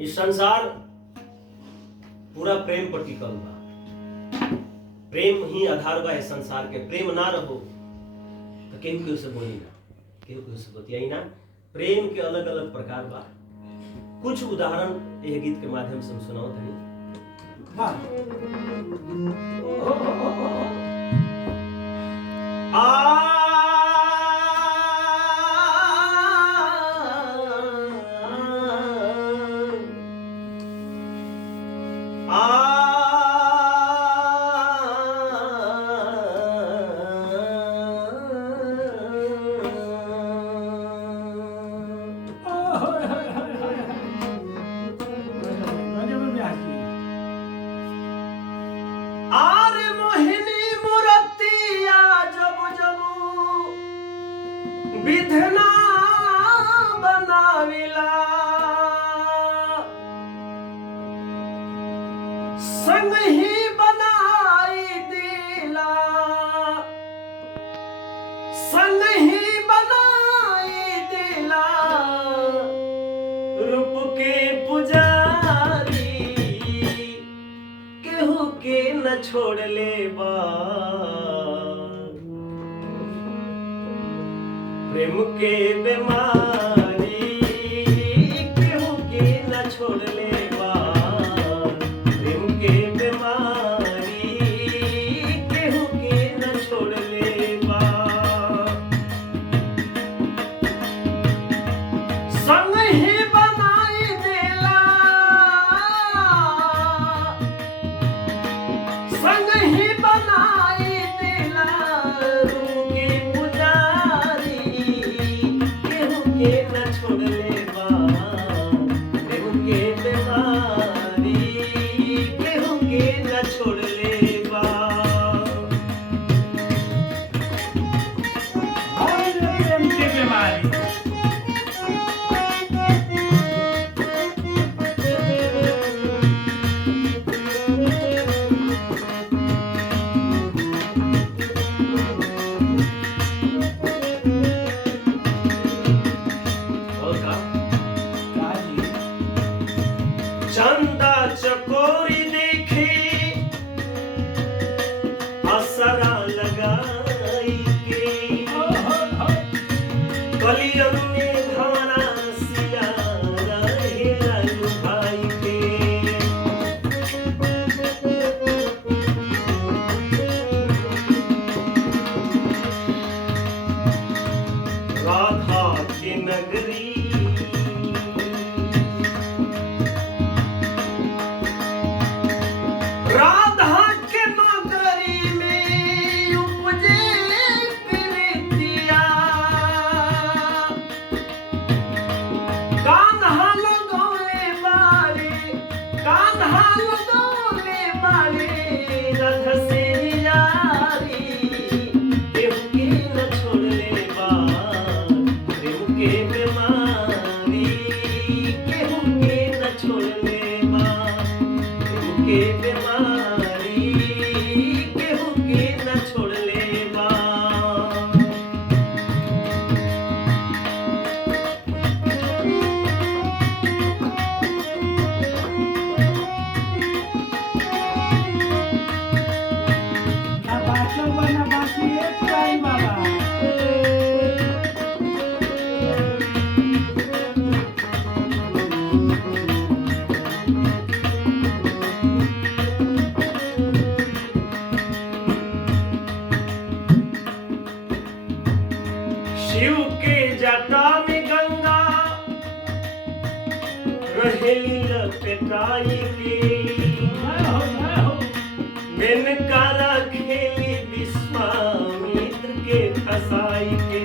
इस संसार पूरा प्रेम पर टिकल बा। प्रेम ही आधार बा इस संसार के। प्रेम ना रहो तो केहू से बोली ना, केहू से बतियाई ना। प्रेम के अलग अलग प्रकार बा। कुछ उदाहरण यह गीत के माध्यम से हम सुनाओ तनी। आरे मोहिनी मुरतिया जब जब विधना बनाविला, संग ही बनाई दिला, संग ही बनाई दिला, रूप के पुजारी केहू के न छोड़ ले बा। प्रेम के बीमारी केहू के न छोड़ ले बा। प्रेम के बीमारी केहू के न छोड़ ले बा। संग ही बनाई देला, संग ही बनाई दिला, रूप के पुजारी केहू के न छोड़ ले बा। प्रेम के बीमारी केहू के न छोड़ ले बा। प्रेम के बीमारी चंदा चकोरी देखे असरा लगाई के, कलियन में भंवरा सिया रहेला लुभाई के। राधा के नगरी राधा के नगरी में उपजे प्रीतिया, कान्हा लगौले बारे, कान्हा लगौले बारे, रथ से यारी केहू के न छोड़ ले बा। प्रेम के बीमारी केहू के न छोड़ ले बा। प्रेम के बीमारी केहू के न छोड़ ले बा। ना बाटलो बना बाकी एक टाइम बाबा। शिव के जटा में गंगा रहेली लपेटाई के, मेनका रखेली विश्वामित्र के फसाई के।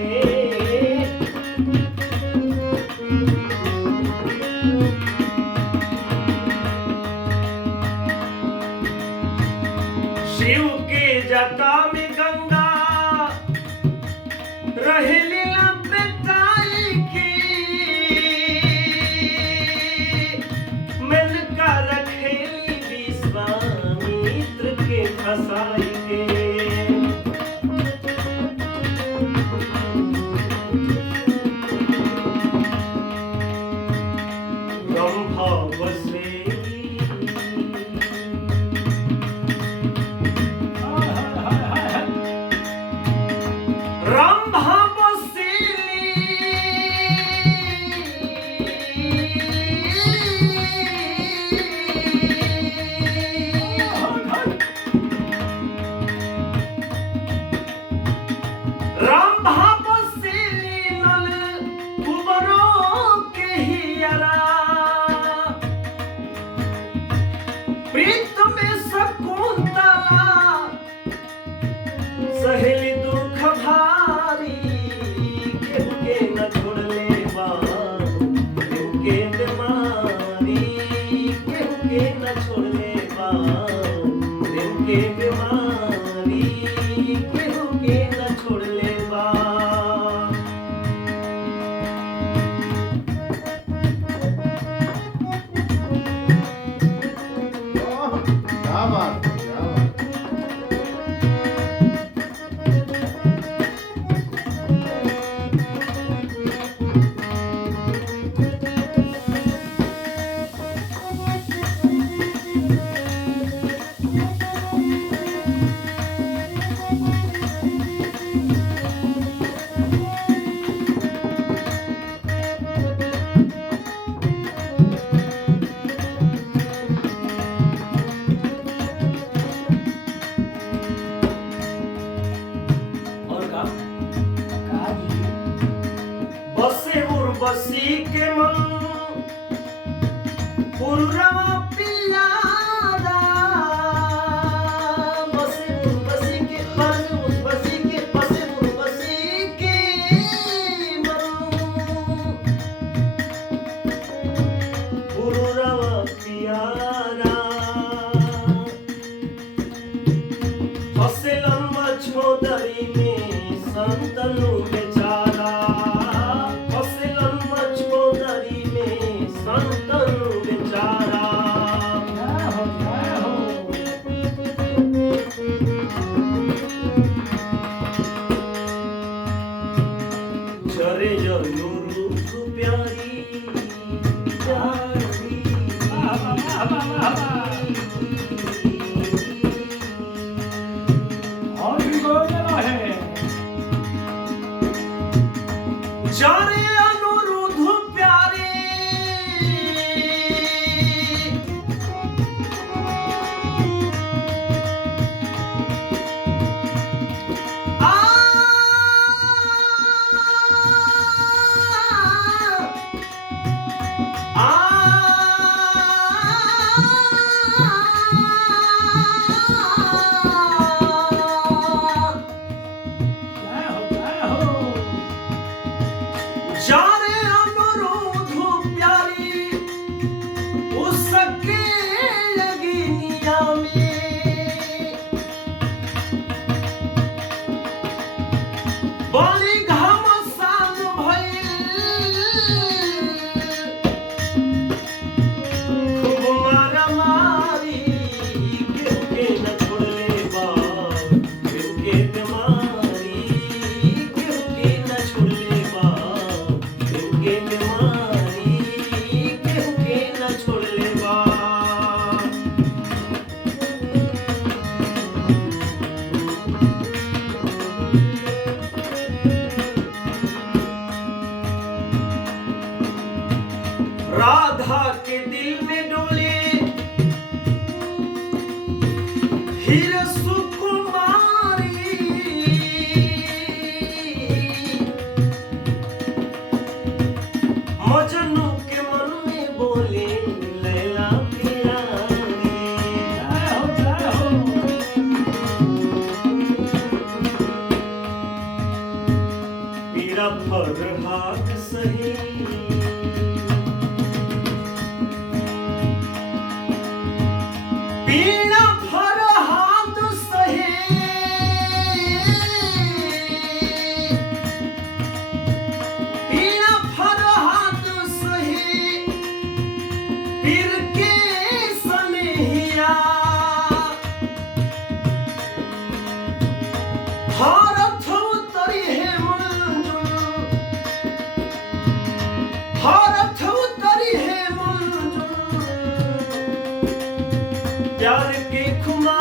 शिव के जटा में गंगा रहेली लपेटाई के, मेनका रखेली विश्वामित्र के फसाई रंभा बसे रंभा सहेली दुख भारी केहू के न छोड़ले बा केहू के बीमारी केहू के न छोड़ले बा केहू के बीमारी केहू के न छोड़ले बा क्या बात है, क्या बात है। बसे उर्वशी के मन पुरवा पियारा बसे उर्वशी के बसे उर्वशी के मन पुरवा पियारा फसलन मछोदरी में संतनु बेचारा फसलन मछोदरी में संतनु बेचारा चरे जरूर प्यारी प्यारी और भी बोलना है जारे अनुरुद्ध प्यारे आ जारे अनुरोध प्यारी उसके लगनिया में बड़ी घमसान भइल खूब मारामारी केहू के न छोड़ले बा केहू के बीमारी केहू के न छोड़ले बा केहू के बीमारी केहू के न छोड़ले बा राधा के दिल में डोले हीर सुकुमारी मजनू के मन में बोले लैला प्यारी पीड़ा फरहाद सही पीड़ा फरहाद सहे पीड़ा फरहाद सहे पीर के सनहिया भारत उतरी है मंजुल भारत उतरी है मंजुल प्यार के खुमार